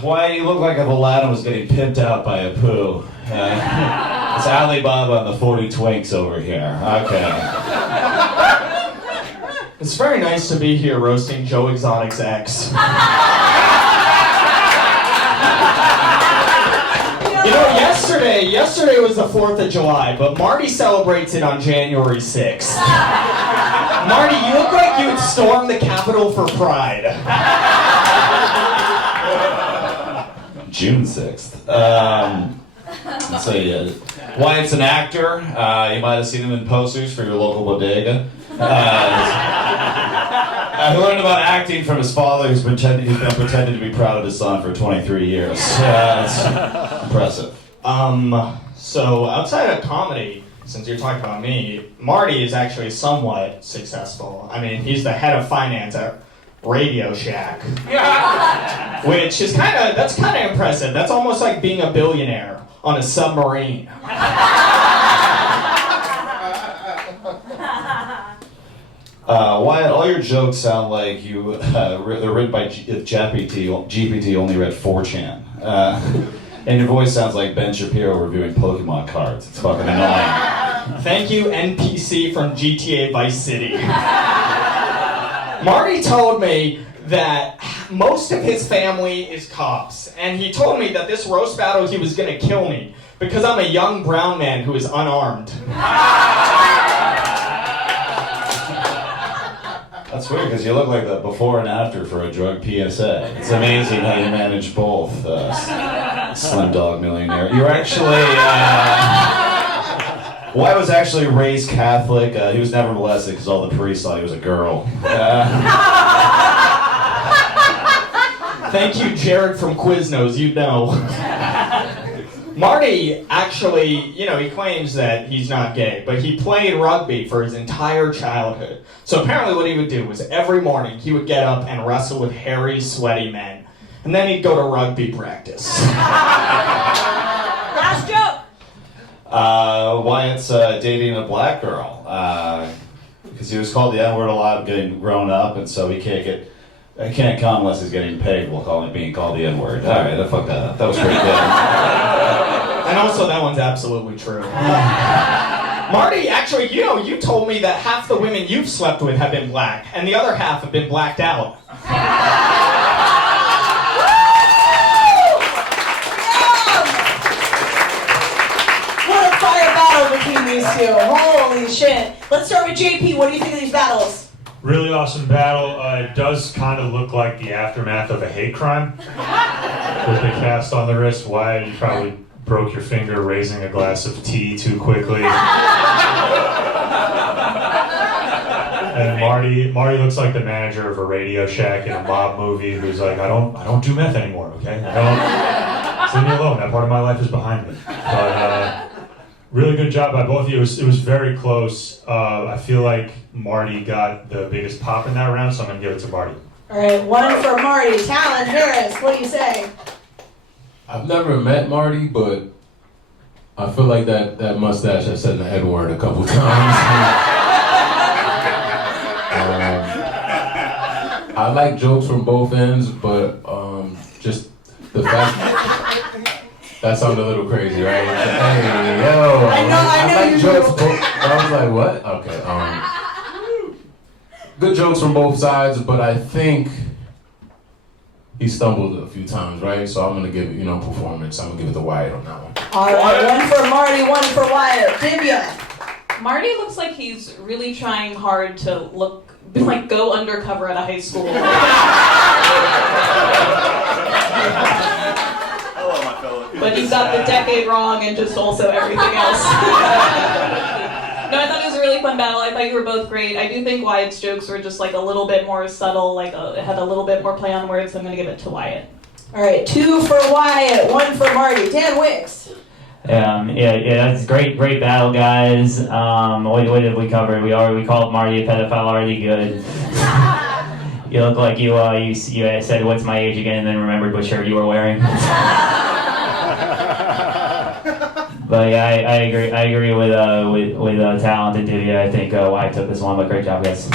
Why you look like if Aladdin was getting pimped out by a poo. It's Alibaba and the 40 Twinks over here. Okay. It's very nice to be here roasting Joe Exotic's ex. You know, yesterday was the 4th of July, but Marty celebrates it on January 6th. Marty, you look like you would storm the Capitol for Pride. June 6th. Let's see. Wyatt's an actor. You might have seen him in posters for your local bodega. I learned about acting from his father, who's been pretending to be proud of his son for 23 years. It's impressive. So outside of comedy, since you're talking about me, Marty is actually somewhat successful. I mean, he's the head of finance at Radio Shack. Which is that's kind of impressive. That's almost like being a billionaire on a submarine. Wyatt, all your jokes sound like they're written by GPT only read 4chan. And your voice sounds like Ben Shapiro reviewing Pokemon cards. It's fucking annoying. Thank you, NPC from GTA Vice City. Marty told me that most of his family is cops, and he told me that this roast battle he was gonna kill me because I'm a young brown man who is unarmed. That's weird because you look like the before and after for a drug PSA. It's amazing how you manage both. Slim Dog Millionaire. You're actually. Wyatt was actually raised Catholic. He was never molested because all the priests thought he was a girl. Thank you, Jared from Quiznos. You know. Marty actually, he claims that he's not gay, but he played rugby for his entire childhood. So apparently what he would do was every morning he would get up and wrestle with hairy, sweaty men. And then he'd go to rugby practice. Last joke! Wyatt's dating a black girl. Because he was called the N-word a lot getting grown up, and so he can't come unless he's getting paid while being called the N-word. Alright, I fucked that up. That was pretty good. And also, that one's absolutely true. Marty, actually, you told me that half the women you've slept with have been black, and the other half have been blacked out. What a fire battle between these two. Holy shit. Let's start with JP. What do you think of these battles? Really awesome battle. It does kind of look like the aftermath of a hate crime. With the cast on the wrist. Wyatt, you probably broke your finger raising a glass of tea too quickly. And Marty looks like the manager of a Radio Shack in a mob movie who's like, I don't do meth anymore, okay? Just leave me alone. That part of my life is behind me. But really good job by both of you. It was very close. I feel like Marty got the biggest pop in that round, so I'm gonna give it to Marty. All right, one for Marty. Talon Harris, what do you say? I've never met Marty, but I feel like that mustache I said the N-word a couple times. I like jokes from both ends, but just the fact that sounded a little crazy, right? Hey, yo, I know like you jokes. do. I was like, what? Okay. Good jokes from both sides, but I think he stumbled a few times, right? So I'm gonna give it, performance. I'm gonna give it to Wyatt on that one. All right, one for Marty, one for Wyatt. Divya. Marty looks like he's really trying hard to go undercover at a high school. But he got the decade wrong and just also everything else. No, I thought it was a really fun battle. I thought you were both great. I do think Wyatt's jokes were just a little bit more subtle, it had a little bit more play on words, so I'm going to give it to Wyatt. All right, 2 for Wyatt, 1 for Marty. Dan Wicks. Yeah, that's great battle, guys. What did we cover? We called Marty a pedophile already. Good. You look like you said what's my age again, and then remembered what shirt you were wearing. But yeah, I agree with talented Divya. I think Wyatt took this one, but great job, guys.